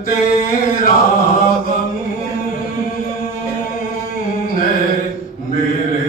तेरा गम है मेरे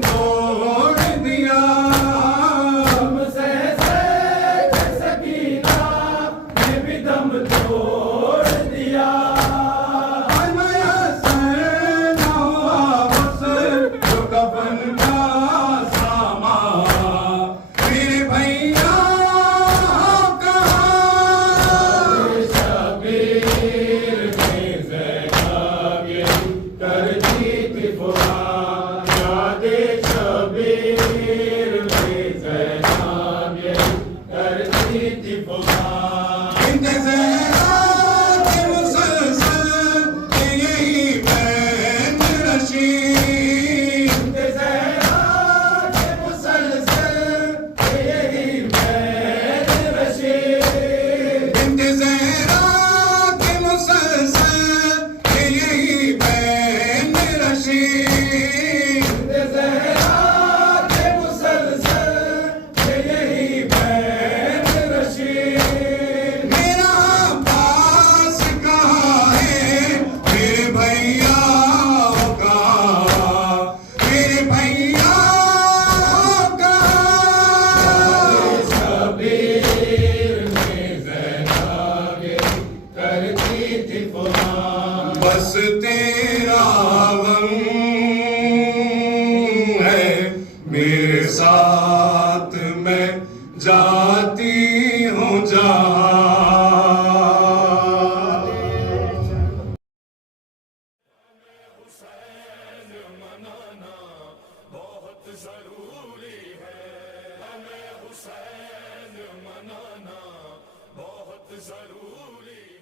तोड़ दिया। हमसे सैद सकीना ने भी दम तोड़ दिया। मैं सैर न हुआ बस जो कफन का सामा। मेरे भैया कहाँ? शबीर ने ज़ैनब ये करती थी पुकार। यादे शबीर ने ज़ैनब ये करती थी पुकार। इंतज़ार के मुसलसल यही बैन रशी। इंतज़ार के मुसलसल यही बैन रशी। इंतज़ार के मुसलसल यही बैन रशी। इंतज़ार के मुसलसल यही बैन रशी। मेरा पास कहाँ है मेरे भैया कहाँ? मेरे भैया कहाँ? शबीर ने ज़ैनब ये करती थी पुकार। बस तेरा गम है मेरे साथ, मैं जाती हूँ जहाँ। हुसैन मनाना बहुत जरूरी है। हमें हुसैन मनाना बहुत जरूरी है।